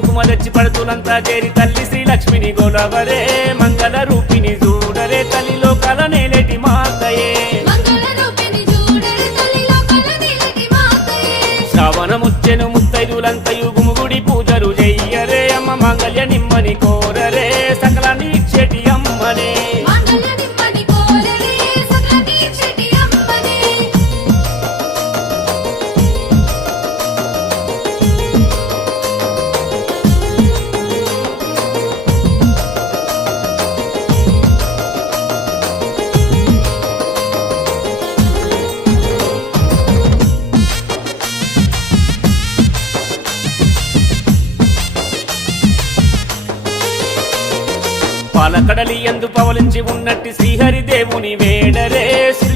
కుంకుమ తెచ్చి పడుతులంతా చేరి తల్లి శ్రీలక్ష్మిని గోలవరే మంగళ రూపిణి చూడరే తల్లి లోకాల నేలేటి మాతయే శ్రావణముచ్చెను ముత్తైదులంతయు గుముగుడి పూజలు చెయ్యరే అమ్మ మాంగళ్య నిమ్మని కోరరే సకలాన్ని ఇచ్చేటి అమ్మనే పాలకడలి ఎందు పవలించి ఉన్నట్టి శ్రీహరి దేవుని వేడరే